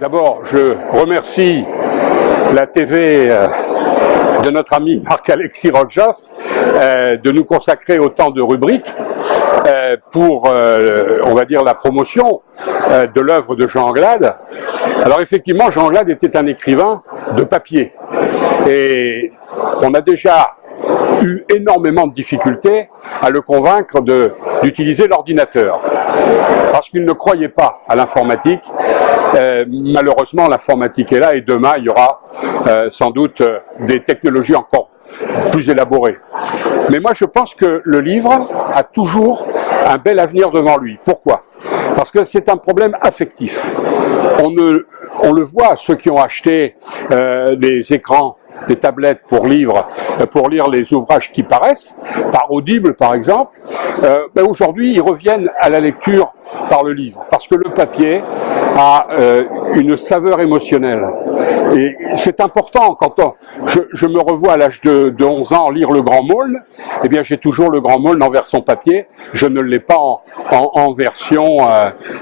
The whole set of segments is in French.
D'abord, je remercie la TV de notre ami Marc-Alexis Rockjoff de nous consacrer autant de rubriques pour, on va dire, la promotion de l'œuvre de Jean Anglade. Alors effectivement, Jean Anglade était un écrivain de papier et on a déjà eu énormément de difficultés à le convaincre d'utiliser l'ordinateur parce qu'il ne croyait pas à l'informatique. Malheureusement, l'informatique est là et demain, il y aura sans doute des technologies encore plus élaborées. Mais moi, je pense que le livre a toujours un bel avenir devant lui. Pourquoi? Parce que c'est un problème affectif. On le voit, ceux qui ont acheté des écrans, des tablettes pour lire les ouvrages qui paraissent, par Audible par exemple, aujourd'hui ils reviennent à la lecture par le livre, parce que le papier a une saveur émotionnelle. Et c'est important, quand je me revois à l'âge de 11 ans lire Le Grand Maulne, eh bien j'ai toujours Le Grand Maulne en version papier, je ne l'ai pas en version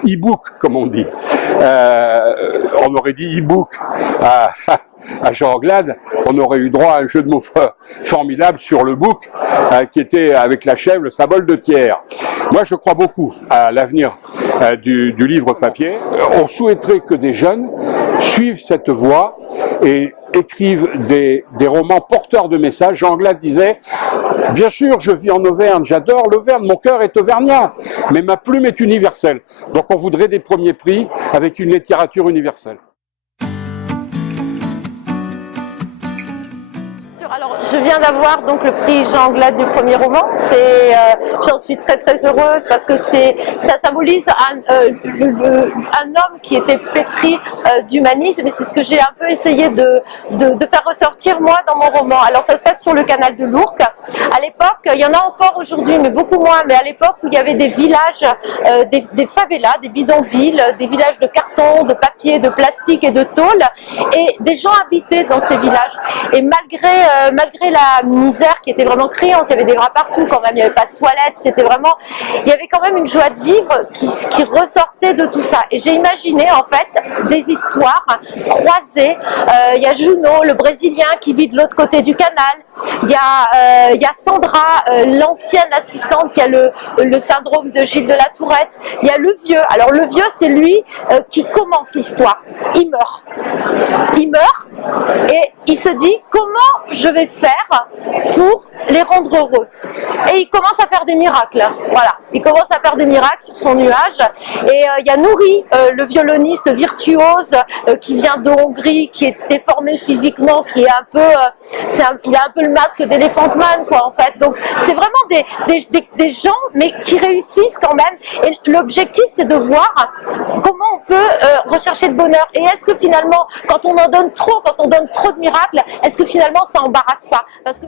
e-book, comme on dit. On aurait dit e-book à Jean Anglade, on aurait eu droit à un jeu de mots formidable sur le book, qui était avec la chèvre le symbole de Thiers. Moi je crois beaucoup à l'avenir du livre papier. On souhaiterait que des jeunes suivent cette voie et écrivent des romans porteurs de messages. Jean Anglade disait « Bien sûr, je vis en Auvergne, j'adore l'Auvergne, mon cœur est auvergnat, mais ma plume est universelle. » Donc on voudrait des premiers prix avec une littérature universelle. Alors, je viens d'avoir donc le prix Jean Anglade du premier roman. J'en suis très très heureuse parce que ça symbolise un homme qui était pétri d'humanisme, et c'est ce que j'ai un peu essayé de faire ressortir moi dans mon roman. Alors ça se passe sur le canal de l'Ourcq. À l'époque, il y en a encore aujourd'hui, mais beaucoup moins, mais à l'époque où il y avait des villages, des favelas, des bidonvilles, des villages de carton, de papier, de plastique et de tôle, et des gens habitaient dans ces villages. Et malgré la misère qui était vraiment criante, il y avait des rats partout quand même, il n'y avait pas de toilettes, il y avait quand même une joie de vivre qui ressortait de tout ça. Et j'ai imaginé en fait des histoires croisées. Il y a Juno, le Brésilien, qui vit de l'autre côté du canal. Il y a Sandra, l'ancienne assistante qui a le syndrome de Gilles de la Tourette. Il y a le vieux. Alors le vieux, c'est lui qui commence l'histoire. Il meurt et il se dit comment je vais faire pour les rendre heureux. Et il commence à faire des miracles. Voilà, il commence à faire des miracles sur son nuage. Et il y a Nouri, le violoniste virtuose qui vient de Hongrie, qui est déformé physiquement, qui est il a un peu le masque d'Elephant Man, quoi, en fait. Donc c'est vraiment des gens, mais qui réussissent quand même. Et l'objectif, c'est de voir comment on peut rechercher le bonheur. Et est-ce que finalement, quand on en donne trop, quand on donne trop de miracles, est-ce que finalement ça embarrasse pas? Parce que